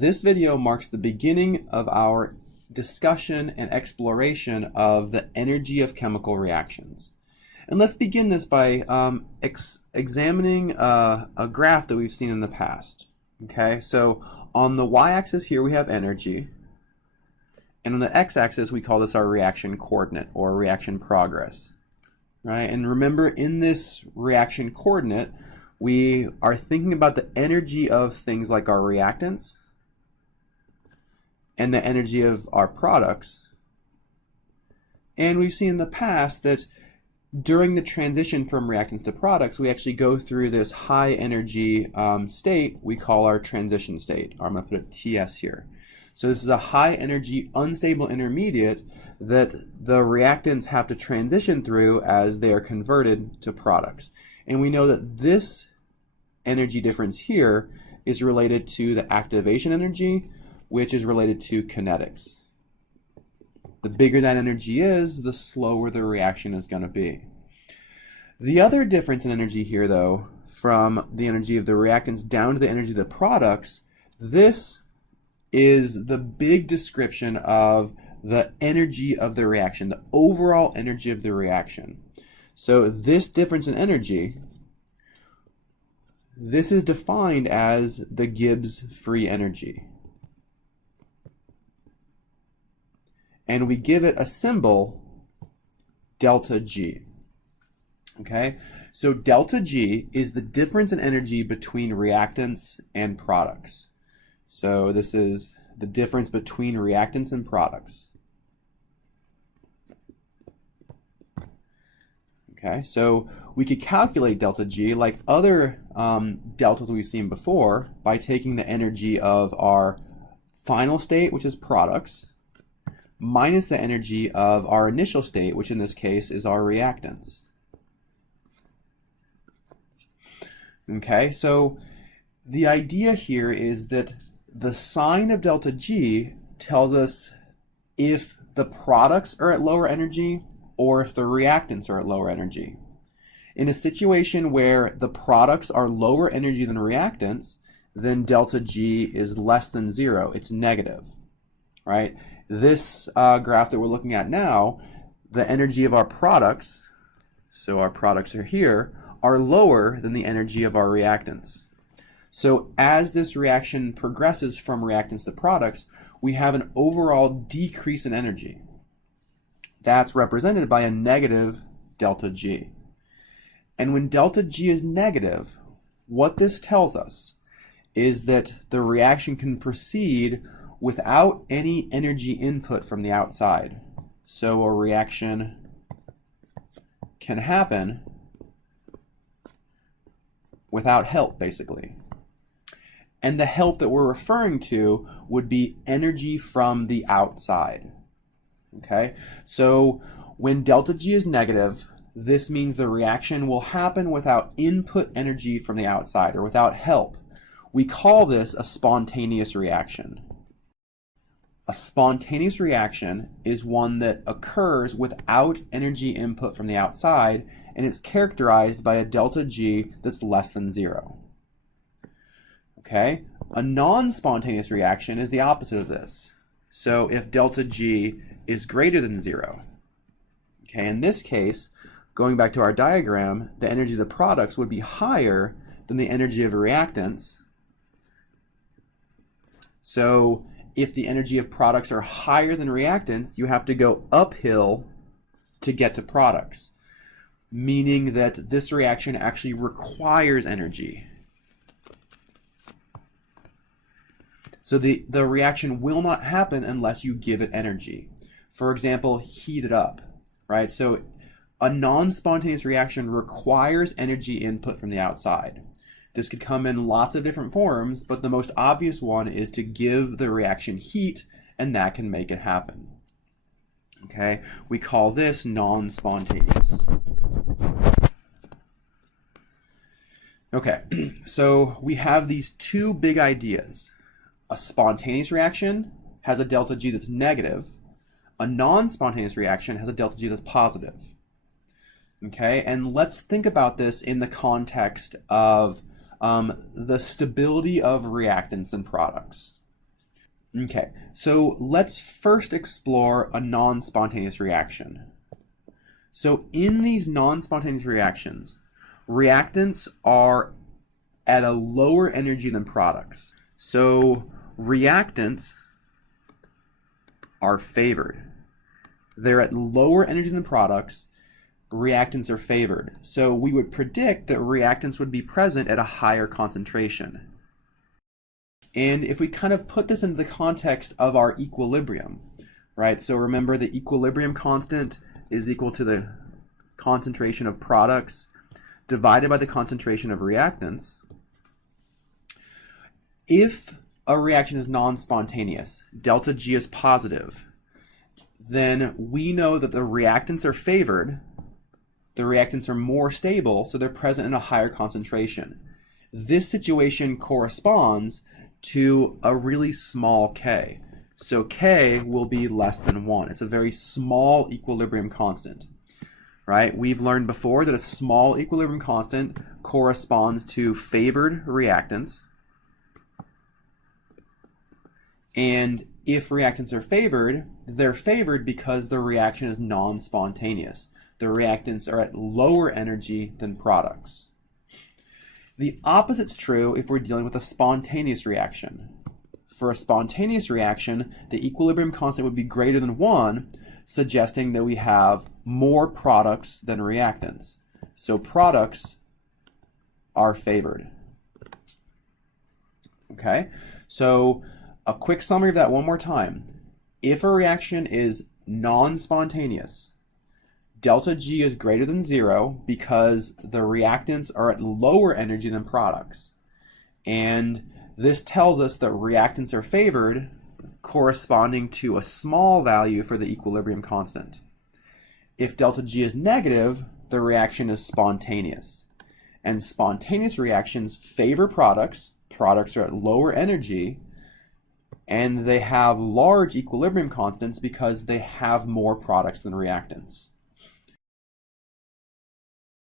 This video marks the beginning of our discussion and exploration of the energy of chemical reactions. And let's begin this by examining a graph that we've seen in the past. Okay, so on the y-axis here we have energy, and on the x-axis we call this our reaction coordinate or reaction progress. Right? And remember, in this reaction coordinate, we are thinking about the energy of things like our reactants and the energy of our products. And we've seen in the past that during the transition from reactants to products, we actually go through this high energy state we call our transition state. I'm going to put a TS here. So this is a high energy unstable intermediate that the reactants have to transition through as they are converted to products. And we know that this energy difference here is related to the activation energy, which is related to kinetics. The bigger that energy is, the slower the reaction is going to be. The other difference in energy here, though, from the energy of the reactants down to the energy of the products, this is the big description of the energy of the reaction, the overall energy of the reaction. So this difference in energy, this is defined as the Gibbs Free Energy. And we give it a symbol, delta G. Okay, so delta G is the difference in energy between reactants and products. So this is the difference between reactants and products. Okay, so we could calculate delta G like other deltas we've seen before by taking the energy of our final state, which is products, minus the energy of our initial state, which in this case is our reactants. Okay, so the idea here is that the sign of delta G tells us if the products are at lower energy or if the reactants are at lower energy. In a situation where the products are lower energy than reactants, then delta G is less than 0. It's negative, right? This graph that we're looking at now, the energy of our products, so our products are here, are lower than the energy of our reactants. So as this reaction progresses from reactants to products, we have an overall decrease in energy. That's represented by a negative delta G. And when delta G is negative, what this tells us is that the reaction can proceed without any energy input from the outside. So a reaction can happen without help, basically. And the help that we're referring to would be energy from the outside. Okay, so when delta G is negative, this means the reaction will happen without input energy from the outside or without help. We call this a spontaneous reaction. A spontaneous reaction is one that occurs without energy input from the outside, and it's characterized by a delta G that's less than 0. Okay, a non-spontaneous reaction is the opposite of this. So if delta G is greater than 0, okay, in this case, going back to our diagram, the energy of the products would be higher than the energy of reactants. So if the energy of products are higher than reactants, you have to go uphill to get to products, meaning that this reaction actually requires energy. So the reaction will not happen unless you give it energy. For example, heat it up, right? So a non-spontaneous reaction requires energy input from the outside. This could come in lots of different forms, but the most obvious one is to give the reaction heat, and that can make it happen. Okay, we call this non-spontaneous. Okay, so we have these two big ideas. A spontaneous reaction has a delta G that's negative. A non-spontaneous reaction has a delta G that's positive. Okay, and let's think about this in the context of the stability of reactants and products. Okay, so let's first explore a non-spontaneous reaction. So in these non-spontaneous reactions, reactants are at a lower energy than products. So reactants are favored. They're at lower energy than products. Reactants are favored. So we would predict that reactants would be present at a higher concentration. And if we kind of put this into the context of our equilibrium, right? So remember, the equilibrium constant is equal to the concentration of products divided by the concentration of reactants. If a reaction is non-spontaneous, delta G is positive, then we know that the reactants are favored, the reactants are more stable, so they're present in a higher concentration. This situation corresponds to a really small K. So K will be less than 1. It's a very small equilibrium constant, right? We've learned before that a small equilibrium constant corresponds to favored reactants. And if reactants are favored, they're favored because the reaction is non-spontaneous. The reactants are at lower energy than products. The opposite's true if we're dealing with a spontaneous reaction. For a spontaneous reaction, the equilibrium constant would be greater than 1, suggesting that we have more products than reactants. So products are favored. Okay, so a quick summary of that one more time. If a reaction is non-spontaneous, delta G is greater than 0 because the reactants are at lower energy than products. And this tells us that reactants are favored, corresponding to a small value for the equilibrium constant. If delta G is negative, the reaction is spontaneous. And spontaneous reactions favor products. Products are at lower energy, and they have large equilibrium constants because they have more products than reactants.